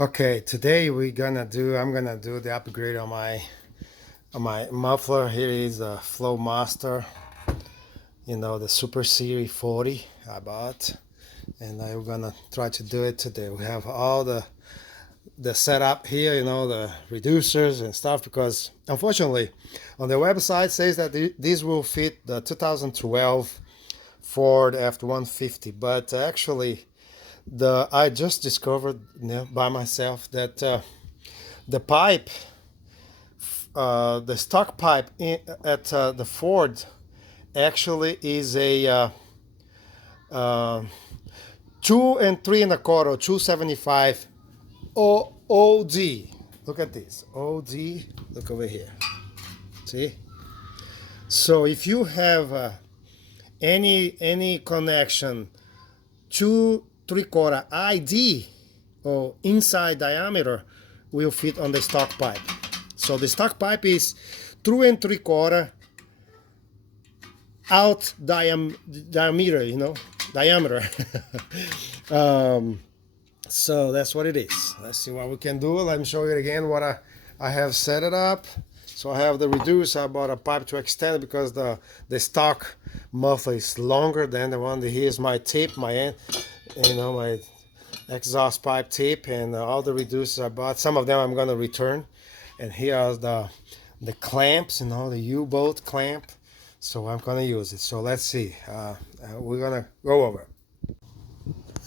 Okay, today I'm gonna do the upgrade on my muffler. Here is the Flowmaster, the Super Series 40 I bought, and I'm gonna try to do it today. We have all the setup here, the reducers and stuff, because unfortunately on the website says that these will fit the 2012 Ford F-150, but actually the I just discovered, by myself, that the pipe, the stock pipe at the Ford actually is a uh, 2 and 3 1/4, 275 OD. Look at this OD. Look over here. See? So if you have any connection 2 3/4 ID or inside diameter will fit on the stock pipe. So the stock pipe is 2 and 3/4 out diameter, diameter. So that's what it is. Let's see what we can do. Let me show you again what I have set it up. So I have the reducer. I bought a pipe to extend it because the stock muffler is longer than the one. Here's my tape, my my exhaust pipe tape, and all the reducers I bought. Some of them I'm gonna return. And here are the clamps, the U-bolt clamp. So I'm gonna use it. So let's see. We're gonna go over.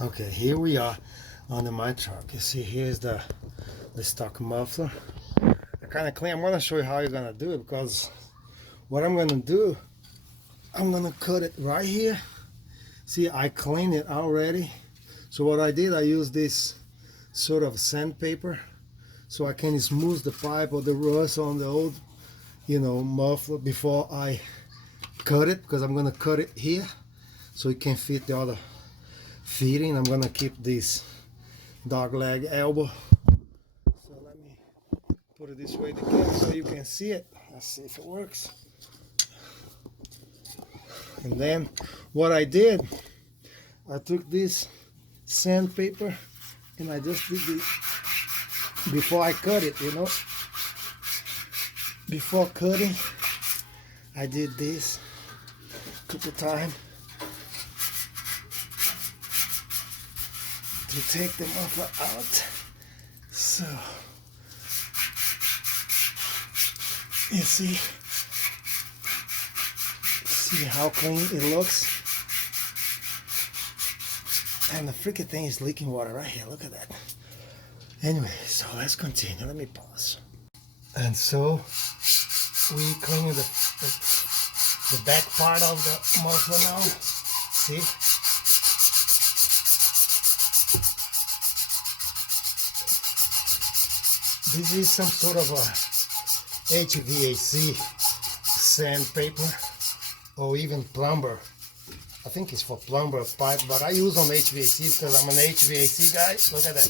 Okay, here we are on my truck. You see, here's the stock muffler. I kind of clean. I'm gonna show you how you're gonna do it, because what I'm gonna do, I'm gonna cut it right here. See, I cleaned it already. So what I did, I used this sort of sandpaper so I can smooth the pipe or the rust on the old, muffler before I cut it, because I'm gonna cut it here so it can fit the other fitting. I'm gonna keep this dog leg elbow. So let me put it this way again so you can see it. Let's see if it works. And then what I did, I took this sandpaper and I just did this before I cut it, Before cutting, I did this. Took the time to take the muffler out. So you see how clean it looks. And the freaking thing is leaking water right here. Look at that. Anyway, so let's continue. Let me pause. And so we clean the back part of the muffler now. See? This is some sort of a HVAC sandpaper, or even plumber. I think it's for plumber pipe, but I use on HVAC because I'm an HVAC guy. Look at that.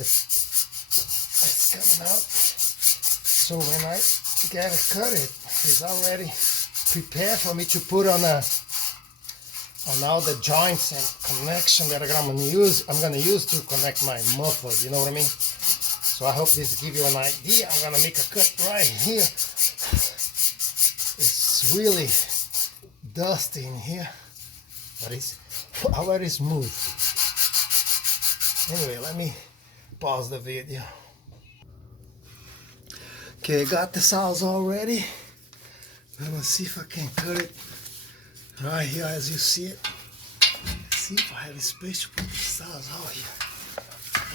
It's coming out. So when I get it cut, it's already prepared for me to put on all the joints and connection that I'm gonna use to connect my muffler. You know what I mean? So I hope this gives you an idea. I'm gonna make a cut right here. It's really dusty in here, but it's already smooth. Anyway, let me pause the video. Okay, got the saws already. I'm gonna see if I can cut it right here as you see it. Let's see if I have a space to put the saws out here.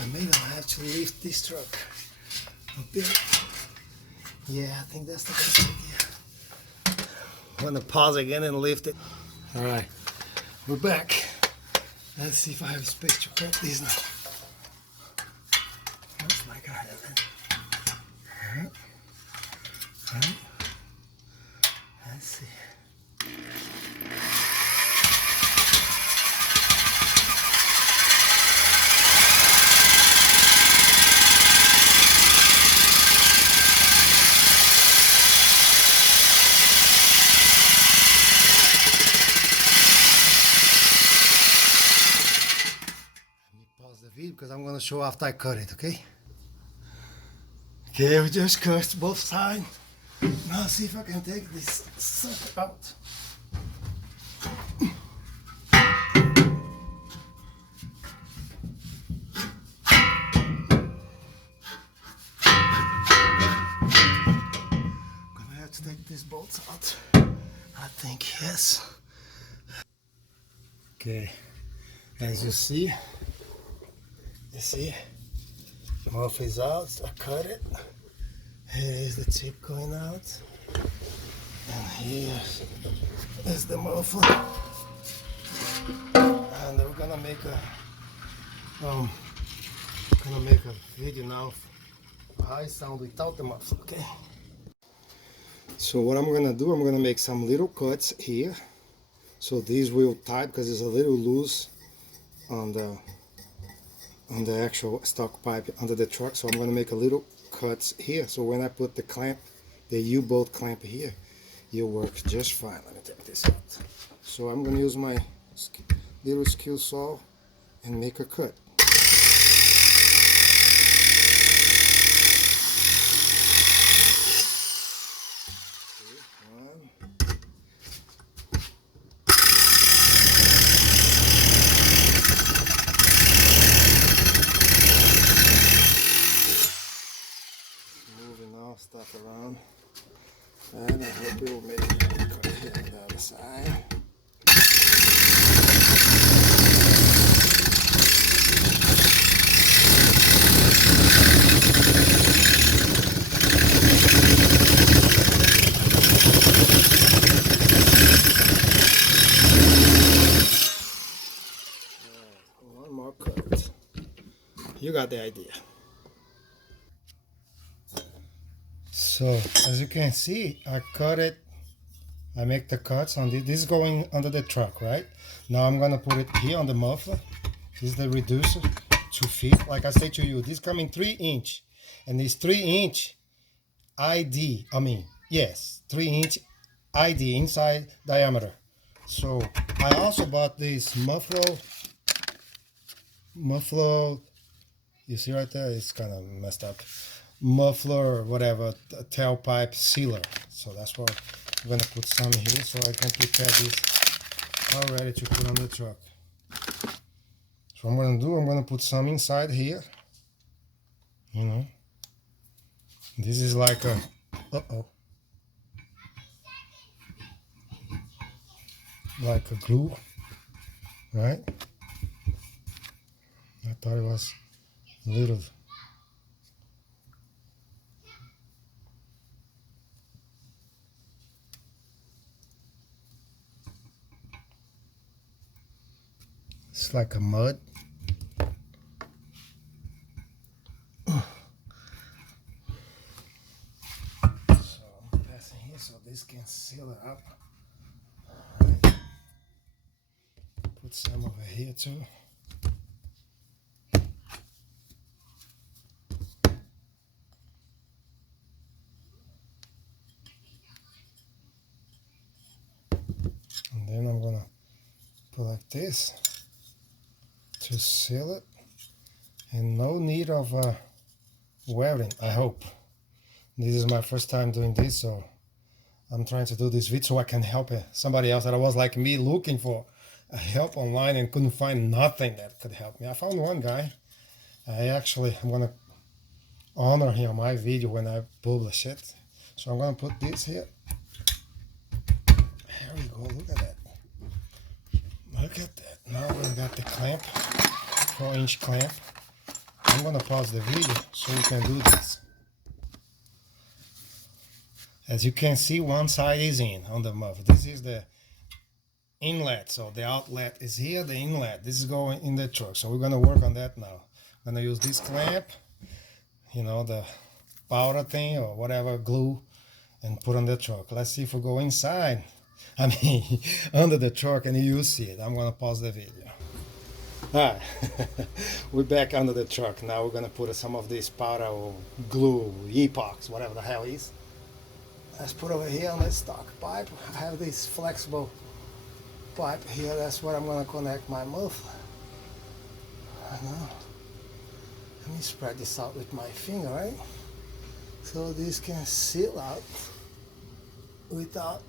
I may not have to lift this truck a bit. Yeah, I think that's the best idea. I'm gonna pause again and lift it. All right, we're back. Let's see if I have space to cut these now. Looks like I have it. All right. All right. Let's see. because I'm gonna show after I cut it, okay? Okay, we just cut both sides. Now see if I can take this sucker out. Gonna have to take these bolts out. I think yes. Okay, as you see, muffler is out. I cut it. Here is the tip going out, and here is the muffler. And we're gonna make a video now of how it sounds without the muffler. Okay. So what I'm gonna do, I'm gonna make some little cuts here. So these will tight because it's a little loose on the actual stock pipe under the truck. So I'm gonna make a little cuts here. So when I put the clamp, the U-bolt clamp here, it'll work just fine. Let me take this out. So I'm gonna use my little skill saw and make a cut. Stuff around, and I hope it will make a cut here on the other side. One more cut. You got the idea. So as you can see, I cut it. I make the cuts on this. This is going under the truck, right? Now I'm gonna put it here on the muffler. This is the reducer, 2 feet. Like I said to you, this coming 3-inch, and this 3-inch ID. I mean, yes, 3-inch ID inside diameter. So I also bought this muffler. You see right there? It's kind of messed up. Muffler, whatever, tailpipe sealer. So that's what I'm gonna put some here so I can prepare this all ready to put on the truck. So I'm gonna put some inside here. You know, this is like a like a glue, right? I thought it was little. It's like a mud. So I'm passing here so this can seal it up. Right. Put some over here too. And then I'm gonna put like this to seal it, and no need of welding, I hope. This is my first time doing this, so I'm trying to do this video so I can help somebody else that was like me looking for help online and couldn't find nothing that could help me. I found one guy. I'm gonna honor him on my video when I publish it. So I'm gonna put this here. There we go, look at that. Look at that. Now we got the clamp, 4-inch clamp. I'm gonna pause the video so we can do this. As you can see, one side is in on the muffler. This is the inlet, so the outlet is here, the inlet. This is going in the truck, so we're gonna work on that now. I'm gonna use this clamp, you know, the powder thing or whatever, glue, and put on the truck. Let's see if we go inside. I mean, under the truck, and you see it. I'm gonna pause the video. Alright, we're back under the truck. Now we're gonna put some of this powder or glue, epox, whatever the hell is. Let's put over here on this stock pipe. I have this flexible pipe here. That's where I'm gonna connect my muffler. I know. Let me spread this out with my finger, right? So this can seal out without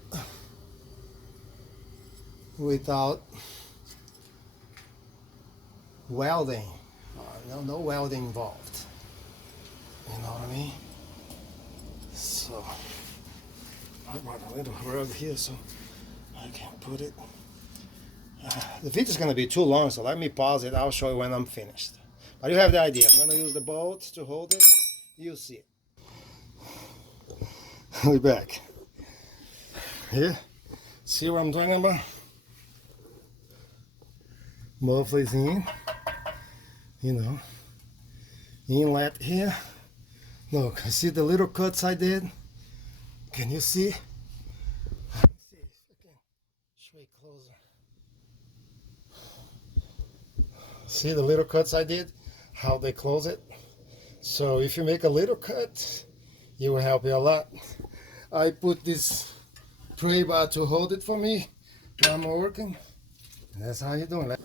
welding. No welding involved. You know what I mean? So I brought a little rug here so I can put it. The video is going to be too long, so let me pause it. I'll show you when I'm finished. But you have the idea. I'm going to use the bolt to hold it. You'll see it. We're back. Here. See what I'm talking about? Muffler is in. You know. Inlet here. Look, see the little cuts I did? Can you see? Let me see if I can show it closer. See the little cuts I did? How they close it? So if you make a little cut, it will help you a lot. I put this tray bar to hold it for me while I'm working. That's how you're doing that.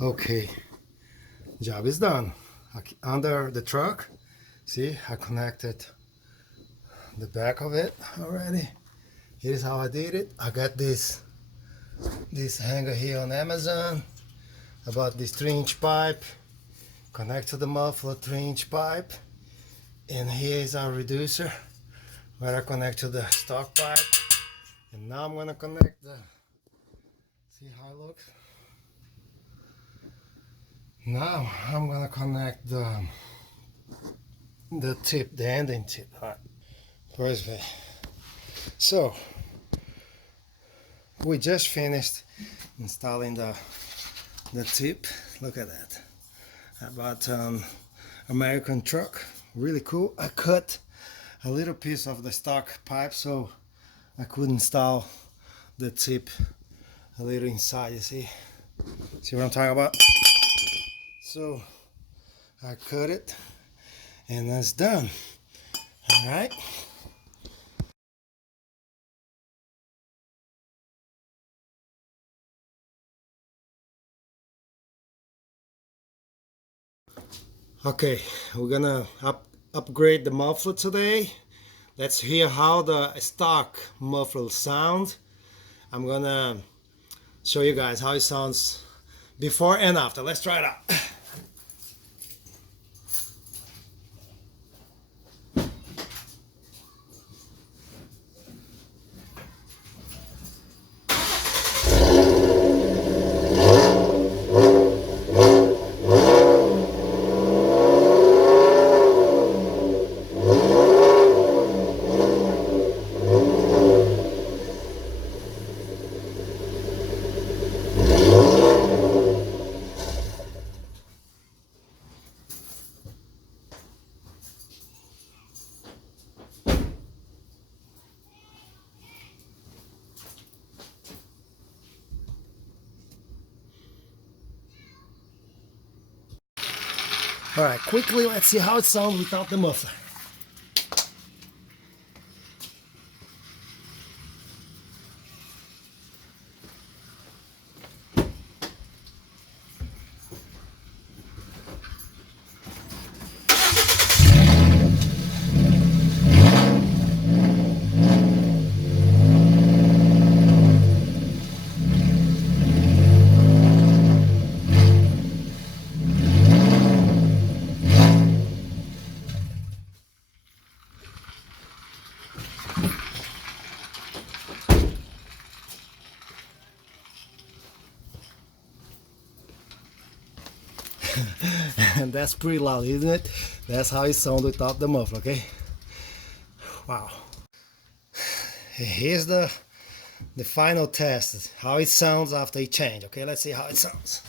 Okay, job is done. Under the truck, see, I connected the back of it already. Here's how I did it. I got this hanger here on Amazon. I bought this 3-inch pipe, connect to the muffler, 3-inch pipe, and here is our reducer where I connect to the stock pipe. And now I'm gonna connect the, see how it looks? Now I'm gonna connect the tip, the ending tip. All right, perfect. So we just finished installing the tip. Look at that. I bought American truck, really cool. I cut a little piece of the stock pipe so I could install the tip a little inside. You see what I'm talking about? So I cut it and that's done. All right. Okay, we're gonna upgrade the muffler today. Let's hear how the stock muffler sounds. I'm gonna show you guys how it sounds before and after. Let's try it out. All right, quickly, let's see how it sounds without the muffler. And that's pretty loud, isn't it? That's how it sounds without the muffler, okay? Wow. Here's the final test, how it sounds after it change, okay? Let's see how it sounds.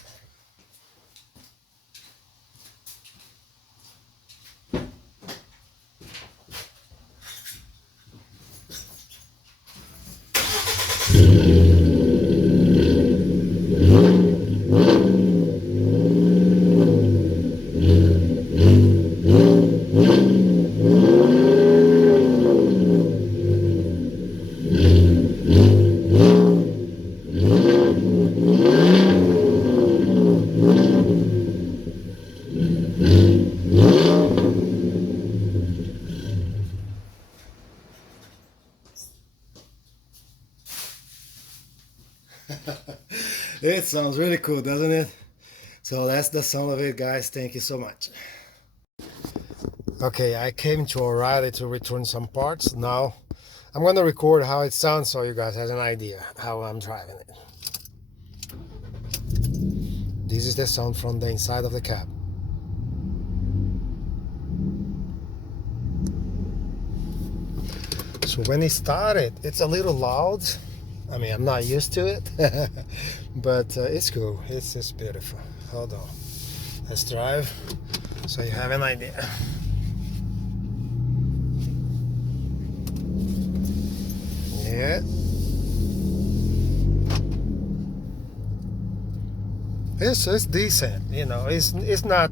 It sounds really cool, doesn't it? So that's the sound of it, guys. Thank you so much. Okay, I came to O'Reilly to return some parts. Now I'm going to record how it sounds so you guys have an idea how I'm driving it. This is the sound from the inside of the cab. So when it started, it's a little loud. I mean, I'm not used to it, but it's cool. It's just beautiful. Hold on. Let's drive so you have an idea. Yeah. It's decent, you know. It's not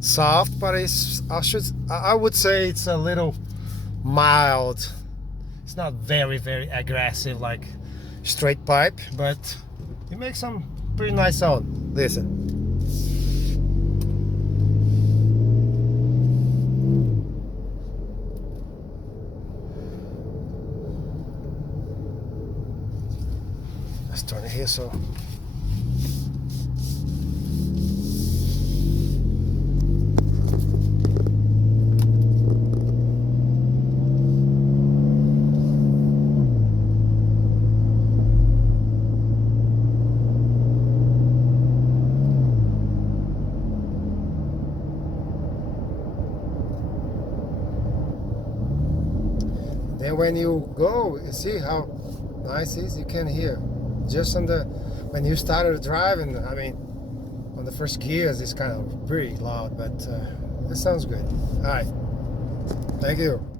soft, but I would say it's a little mild. It's not very aggressive like straight pipe, but it makes some pretty nice sound. Listen. Let's turn it here so. Then when you go, you see how nice it is. You can hear just on the when you started driving. I mean, on the first gears, it's kind of pretty loud, but it sounds good. All right, thank you.